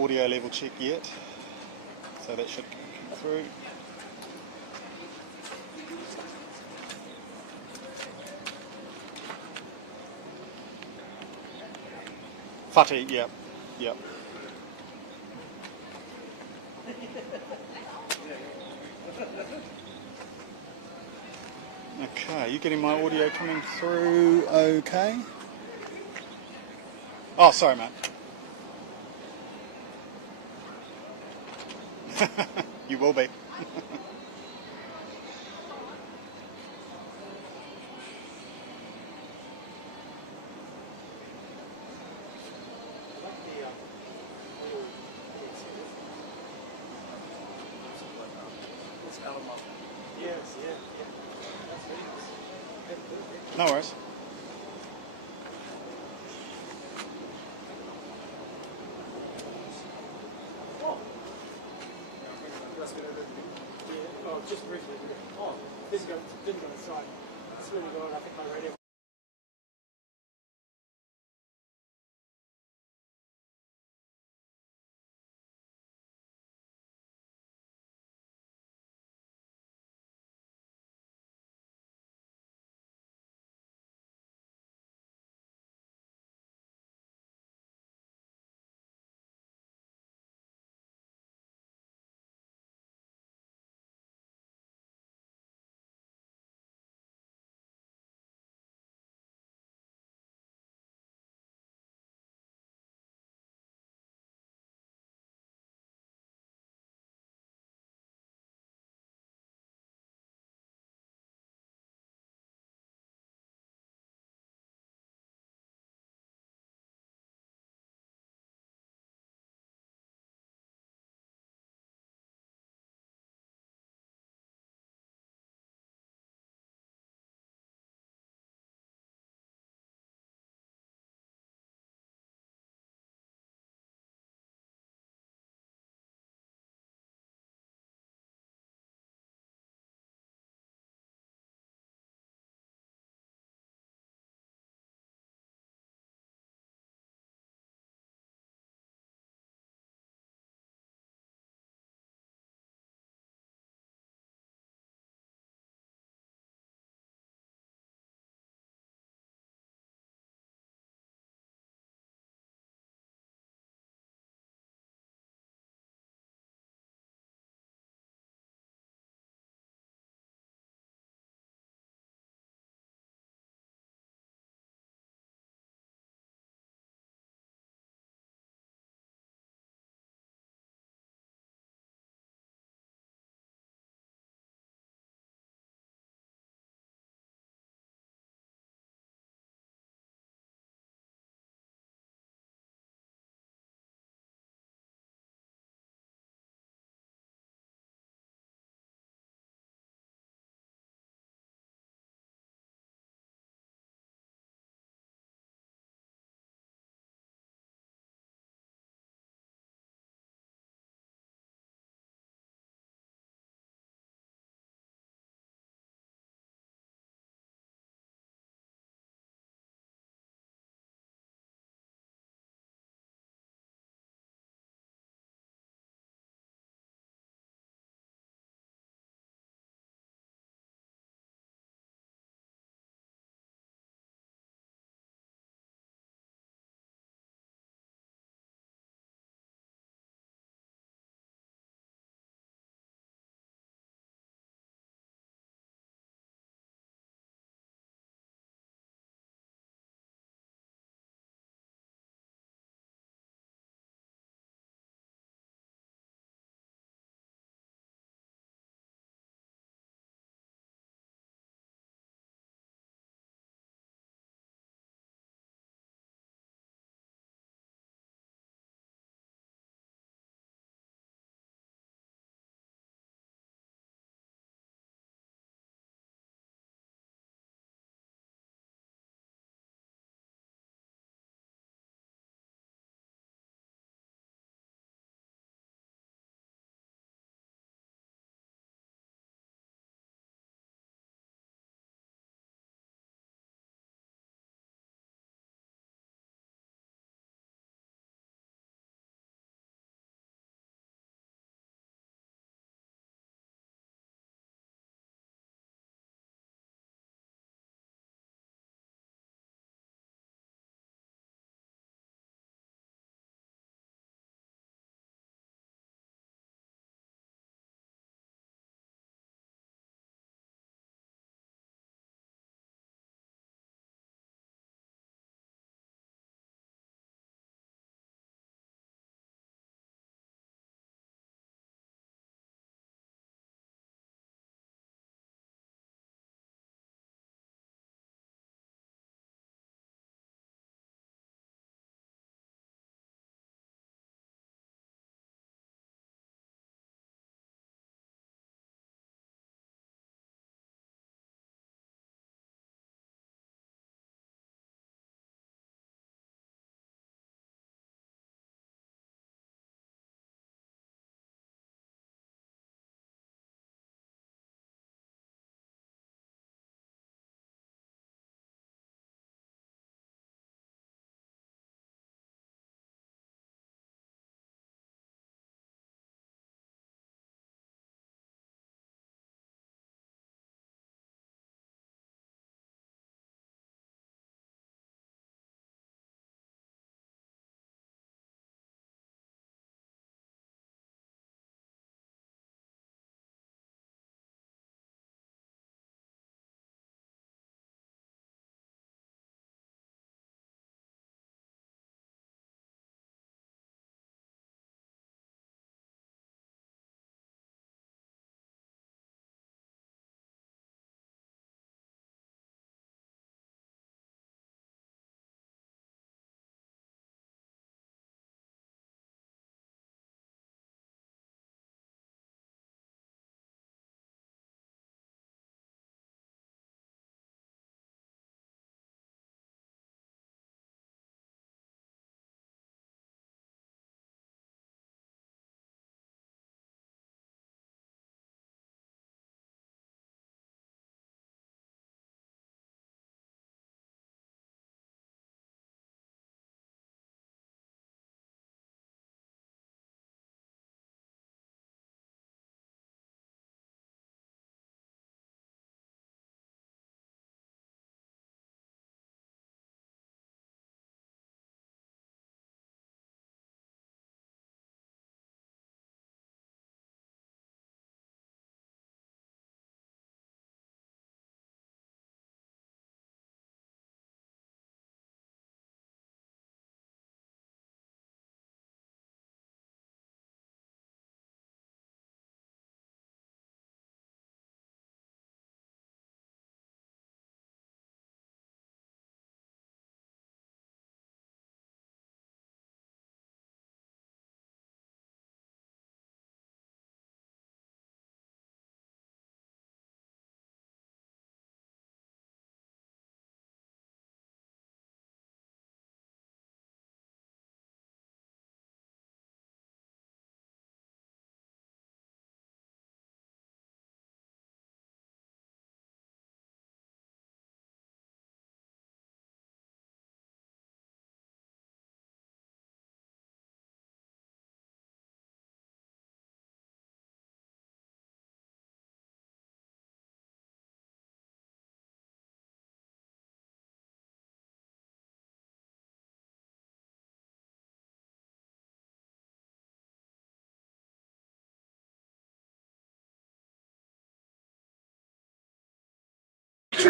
audio level check yet, so that should come through. Whati, yep, yep. Okay, you getting my audio coming through okay? Oh, sorry, mate. You will be. No worries. Just briefly. Oh, this guy didn't go inside. It's really good. I think my radio.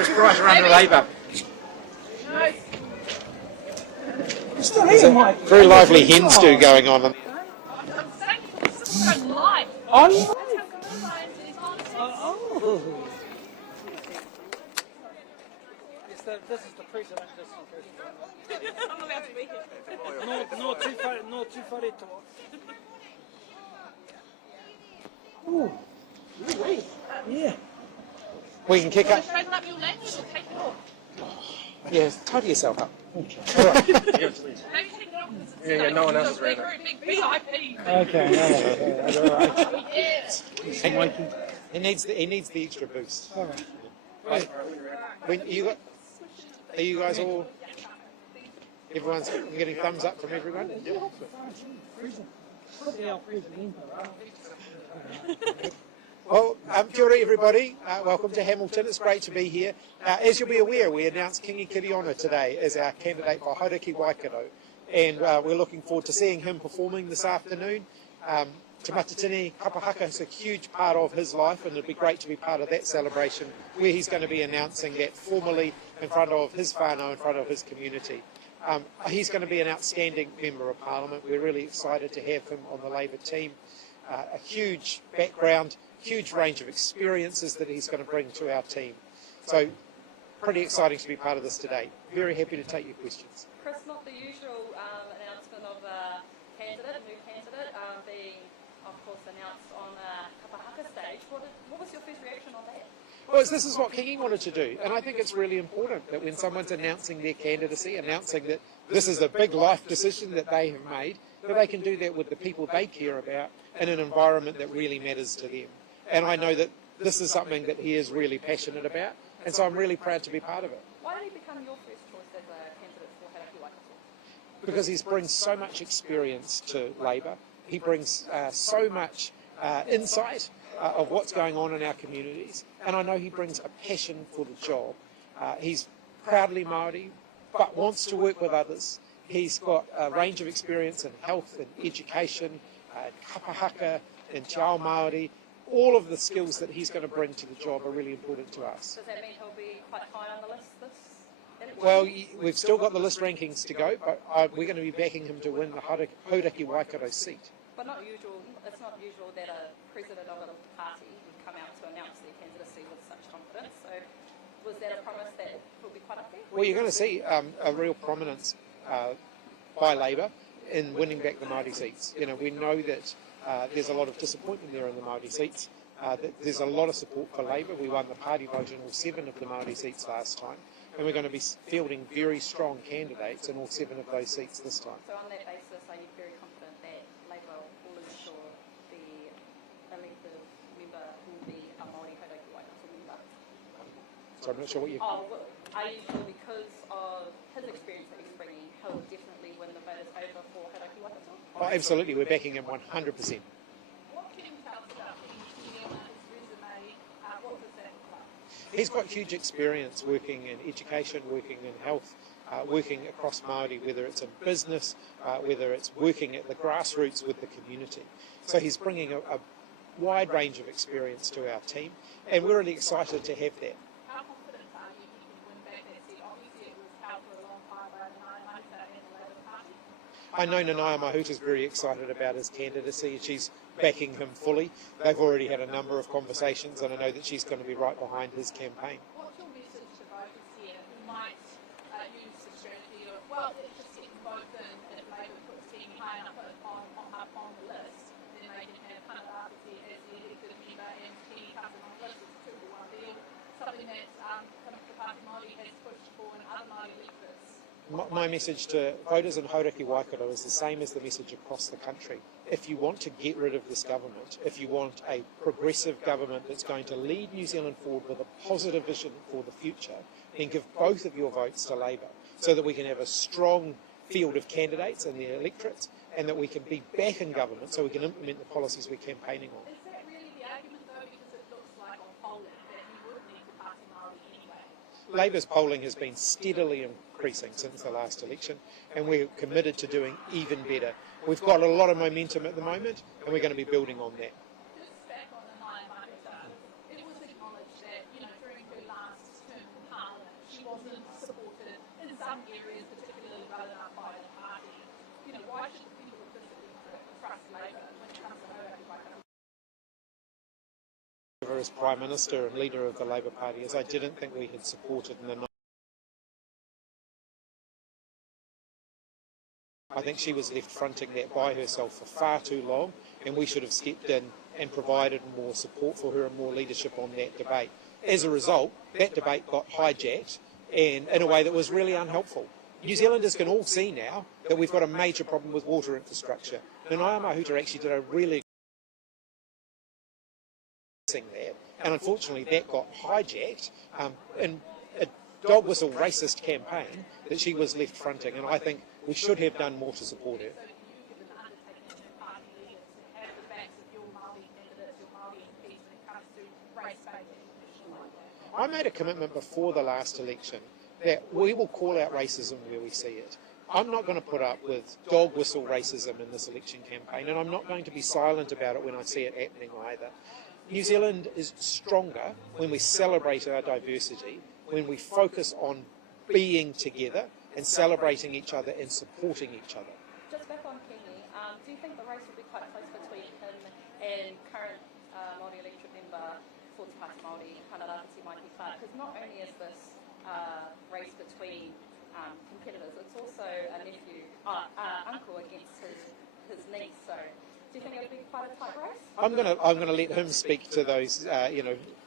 dangerous bright run to Labour. There's a very lively hen stew going on. This is the president, just in case. I'm allowed to be here. No too funny talk. Ooh. Yeah. We can kick up. Straighten up your language or take it off? Yeah, tidy yourself up. Maybe take it off because it's no one else is very, ready. very big VIP. Okay, all right. Yeah. He needs the extra boost. All right. Right. Are you guys all? Everyone's getting thumbs up from everyone. Well, kia ora everybody. Welcome to Hamilton. It's great to be here. As you'll be aware, we announced Kingi Kiriona today as our candidate for Hauraki Waikato, and we're looking forward to seeing him performing this afternoon. Te Matatini Kapahaka is a huge part of his life, and it'd be great to be part of that celebration where he's going to be announcing that formally in front of his whānau, in front of his community. He's going to be an outstanding Member of Parliament. We're really excited to have him on the Labour team. A huge background, huge range of experiences that he's going to bring to our team. So pretty exciting to be part of this today. Very happy to take your questions. Chris, not the usual announcement of a new candidate being, of course, announced on a Kapahaka stage. What was your first reaction on that? Well, this is what Kingi wanted to do, and I think it's really important that when someone's announcing their candidacy, announcing that this is a big life decision that they have made, that they can do that with the people they care about in an environment that really matters to them. And I know that this is something that he is really passionate about, and so I'm really proud to be part of it. Why did he become your first choice as a candidate for Hauraki Waikato? Because he brings so much experience to Labour. He brings so much insight of what's going on in our communities, and I know he brings a passion for the job. He's proudly Māori, but wants to work with others. He's got a range of experience in health and education, kapahaka, and te ao Māori. All of the skills that he's going to bring to the job are really important to us. Does that mean he'll be quite high on the list Well, we've still got the list rankings to go, but we're going to be backing him to win the Hauraki Waikato seat. But it's not usual that a president of a party would come out to announce their candidacy with such confidence. So was that a promise that will be quite up there? Well, you're going to see a real prominence by Labour in winning back the Māori seats. You know, we know that there's a lot of disappointment there in the Māori seats. There's a lot of support for Labour. We won the party vote in all 7 of the Māori seats last time, and we're going to be fielding very strong candidates in all 7 of those seats this time. So on that basis, are you very confident that Labour will ensure the elected member will be a Māori Hauraki Waikato member? So I'm not sure what you... Oh, well, are you sure because of his experience that he's bringing, he'll definitely win the voters over for Hauraki Waikato? Oh, absolutely, we're backing him 100%. What can you tell us about his resume? What does that look like? He's got huge experience working in education, working in health, working across Māori, whether it's in business, whether it's working at the grassroots with the community. So he's bringing a wide range of experience to our team, and we're really excited to have that. How confident are you he can win back that seat? Obviously it was held for a long time by Nanaia Mahuta and the Labour Party. I know Nanaia Mahuta is very excited about his candidacy. She's backing him fully. They've already had a number of conversations, and I know that she's going to be right behind his campaign. What's your message to voters here who might use the strategy of, well, let's just get them both in, and if Labour puts Tini high enough on the list, then they can have Pūkōrero as the elected member and Tini comes in on the list. It's a 2-to-1 deal, something that the Party Māori has pushed for in other Māori electorates. My message to voters in Hauraki Waikato is the same as the message across the country. If you want to get rid of this government, if you want a progressive government that's going to lead New Zealand forward with a positive vision for the future, then give both of your votes to Labour so that we can have a strong field of candidates in the electorate and that we can be back in government so we can implement the policies we're campaigning on. Is that really the argument though, because it looks like on polling that he would need to Party Māori anyway? Labour's polling has been steadily increasing since the last election, and we're committed to doing even better. We've got a lot of momentum at the moment, and we're going to be building on that. Just back on the Nanaia Mahuta, it was acknowledged that, during her last term in as Prime Minister and leader of the Labour Party is I didn't think we had supported in the I think she was left fronting that by herself for far too long, and we should have stepped in and provided more support for her and more leadership on that debate. As a result, that debate got hijacked and in a way that was really unhelpful. New Zealanders can all see now that we've got a major problem with water infrastructure. And Ngāi Mahuta actually did a really good that, and unfortunately that got hijacked in a dog whistle racist campaign that she was left fronting, and I think we should have done more to support her. I made a commitment before the last election that we will call out racism where we see it. I'm not going to put up with dog whistle racism in this election campaign, and I'm not going to be silent about it when I see it happening either. New Zealand is stronger when we celebrate our diversity, when we focus on being together and celebrating each other and supporting each other. Just back on Kingi, do you think the race will be quite close between him and current Māori electorate member for Te Pāti Māori, Claudelands Events Centre? Because not only is this race between competitors, it's also a uncle against his niece. So do you think it'll be quite a tight race? I'm going to let him speak to those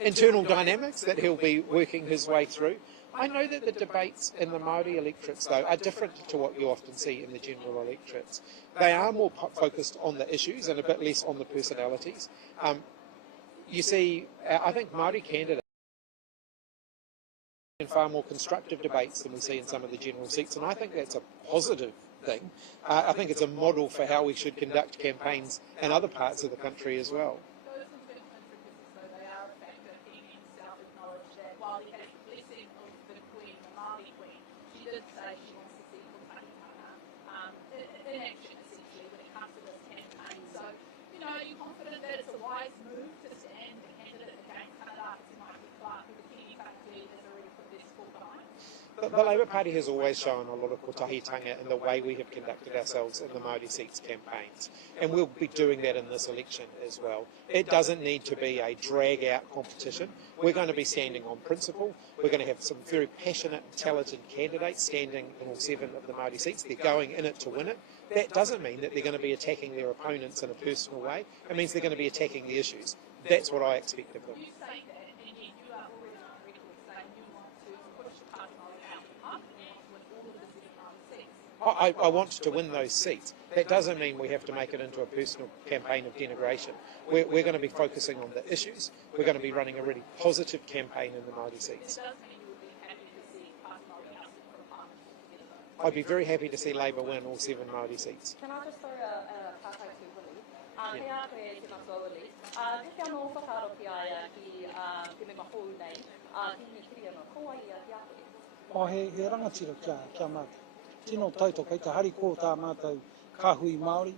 internal dynamics that he'll be working his way through. I know that the debates in the Māori electorates, though, are different to what you often see in the general electorates. They are more focused on the issues and a bit less on the personalities. You see, I think Māori candidates in far more constructive debates than we see in some of the general seats, and I think that's a positive thing. I think it's a model for how we should conduct campaigns in other parts of the country as well. Are you confident that it's a wise move to stand a candidate against Canada who might be Clark, who the Kiwi Party has already put their support behind? The Labour Party has always shown a lot of kotahitanga in the way we have conducted ourselves in the Māori seats campaigns, and we'll be doing that in this election as well. It doesn't need to be a drag-out competition. We're going to be standing on principle. We're going to have some very passionate, talented candidates standing in all 7 of the Māori seats. They're going in it to win it. That doesn't mean that they're going to be attacking their opponents in a personal way. It means they're going to be attacking the issues. That's what I expect of them. You say that, and yet you are already on record saying you want to push the party out and you want to win all of the 7 Māori seats. I want to win those seats. That doesn't mean we have to make it into a personal campaign of denigration. We're going to be focusing on the issues. We're going to be running a really positive campaign in the Māori seats. It does mean you would be happy to see Party Māori ousted from Parliament together. I'd be very happy to see Labour win all 7 Māori seats. Can I just throw a tātai to Willie? Te a koe te matua Willie. Te anō whakaro ki aia ki te me mahou nei, ki kiri anō, ko ai te a koe? He rangatira kia mātou. Tino tauto kei te hari ko tā mātou kāhui Māori,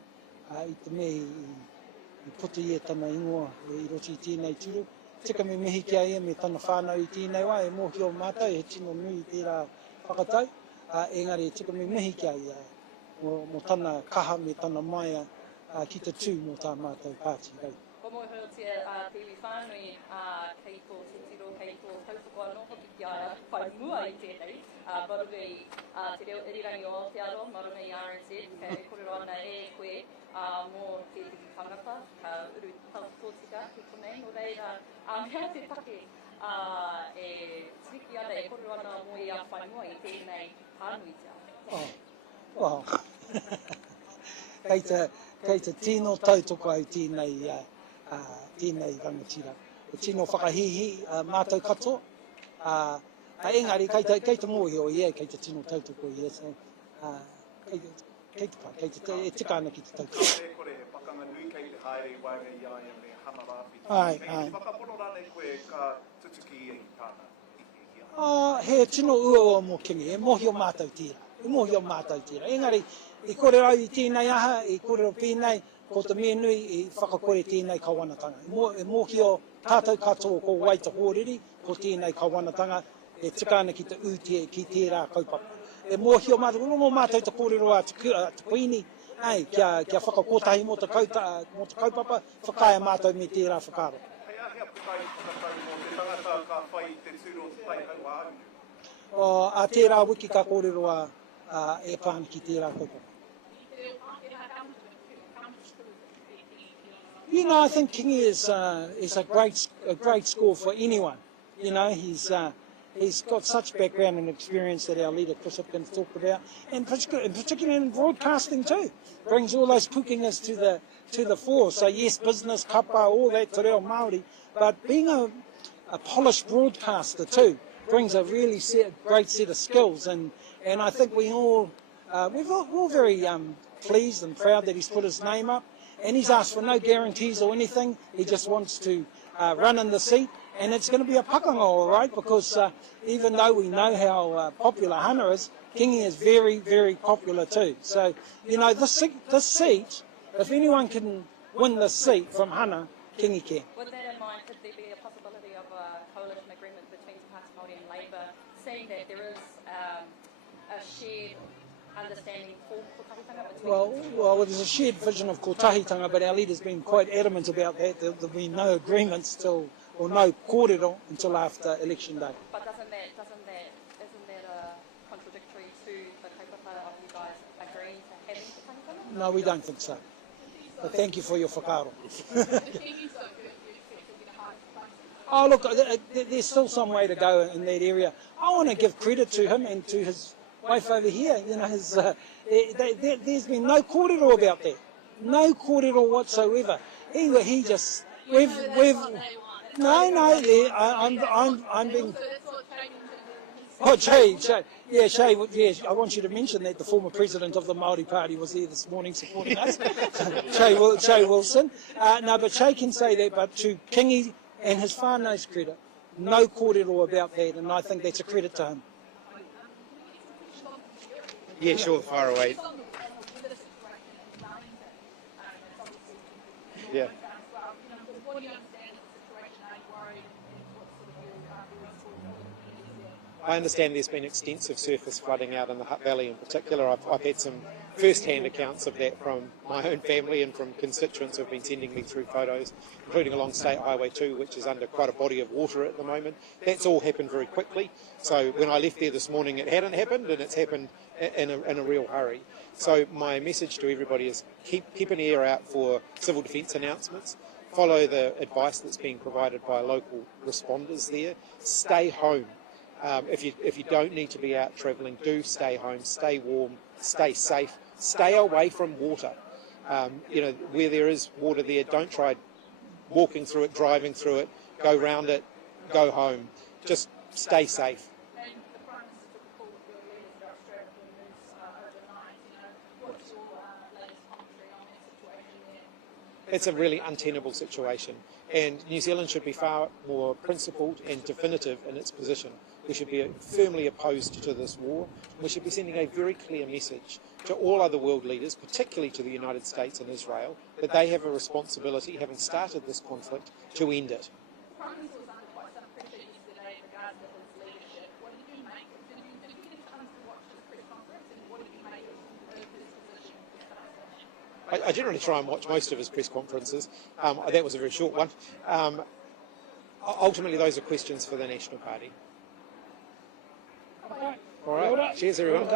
i te mehi i putu i e tana ingoa e i roti i tēnei turu. Tika me mehi kia e me tana whānau i tēnei wā e mōhio mātou, he tino nui tērā whakatau. Engari tika me mehi kia i mo tana kaha me tana maia ki te tū mo tā mātou pāti rau. Ko mo heo te iwi whānui kei ko te tiro, kei ko tautoko anō hoki ki a whai mua i tēnei. Marunei te reo irirangi o Aotearoa, marunei RNZ, kei korero ana e koe mō te tiki whangata, ka uru tautotika ki konei, no reira mea te take e tiriki ana e korero ana mō i a whai mua i tēnei hānui te Wow. Kei te tino tautoko au tēnei rangatira. E tino whakahihi mātou katoa. Engari, kei te mōhio i e, kei te tino tautoko i e. Kei te tika ana ki te tautoko. Kore pakanga nui kei te haere i waere i aia me hana rāwhi. Ai. Kei whakaporo rane koe ka tutuki e i tāna. He tino ua mō kingi, e mōhio mātou tira. E mōhio mātou tira. Engari, i kore rau i tēnei aha, i kore rau pēnei, ko te mea nui i whakakore tēnei kawanatanga. E mōhio tātou katoa ko waita hōriri, ko tēnei kawanatanga, e tika ana ki te ūtie ki tērā kaupapa. E mōhio mātou, rongo mātou te kōrero a te kuini, kia whakakotahi mo te kaupapa, whakaia mātou me tērā whakaro. Hea kai whakatau mō te tangata ka whai te tūro tai hau āu? A tērā wiki ka kōrero e pāni ki tērā koko. You know, I think Kingi is a great school for anyone. You know, he's got such background and experience that our leader Chris Hipkins talked about, and particularly in broadcasting too. Brings all those pukingas to the fore. So yes, business, kapa, all that te reo Māori, but being a polished broadcaster too brings a really great set of skills, and I think we're all very pleased and proud that he's put his name up. And he's asked for no guarantees or anything. He just wants to run in the seat. And it's going to be a pakanga, all right, because even though we know how popular Hana is, Kingi is very, very popular too. So, you know, this seat, if anyone can win this seat from Hana, Kingi can. With that in mind, could there be a possibility of a coalition agreement between Te Pāti Māori and Labour, seeing that there is a shared understanding for kotahitanga between... Well, there's a shared vision of kotahitanga, but our leader's been quite adamant about that. There'll be no agreements or no kōrero until after election day. But isn't that contradictory to the kaupapa of you guys agreeing to having kotahitanga? No, we don't think so. But thank you for your whakaaro. Oh, look, there's still some way to go in that area. I want to give credit to him and to his wife over here. You know, there's been no kōrero about that. No kōrero whatsoever. He just... No, I'm being... Oh, Shay, I want you to mention that the former president of the Māori Party was there this morning supporting us, Shay Wilson. No, but Shay can say that, but to Kingi and his whānau's credit, no kōrero about that, and I think that's a credit to him. Yeah, sure, far away. Yeah. I understand there's been extensive surface flooding out in the Hutt Valley in particular. I've had some first-hand accounts of that from my own family and from constituents who have been sending me through photos, including along State Highway 2, which is under quite a body of water at the moment. That's all happened very quickly. So when I left there this morning, it hadn't happened, and it's happened in a real hurry. So my message to everybody is keep an ear out for civil defence announcements. Follow the advice that's being provided by local responders there. Stay home. If you don't need to be out travelling, do stay home, stay warm, stay safe, stay away from water. You know, where there is water there, don't try walking through it, driving through it, go round it, go home. Just stay safe. And the Prime Minister took a call with your leaders about Australia news overnight. You know, what's your latest commentary on that situation there? It's a really untenable situation, and New Zealand should be far more principled and definitive in its position. We should be firmly opposed to this war. We should be sending a very clear message to all other world leaders, particularly to the United States and Israel, that they have a responsibility, having started this conflict, to end it. The Prime Minister was under quite some pressure yesterday regarding his leadership. What did you make? Did you get a chance to watch his press conference, and what did you make of his position? I generally try and watch most of his press conferences. That was a very short one. Ultimately, those are questions for the National Party. All right. Cheers, everyone.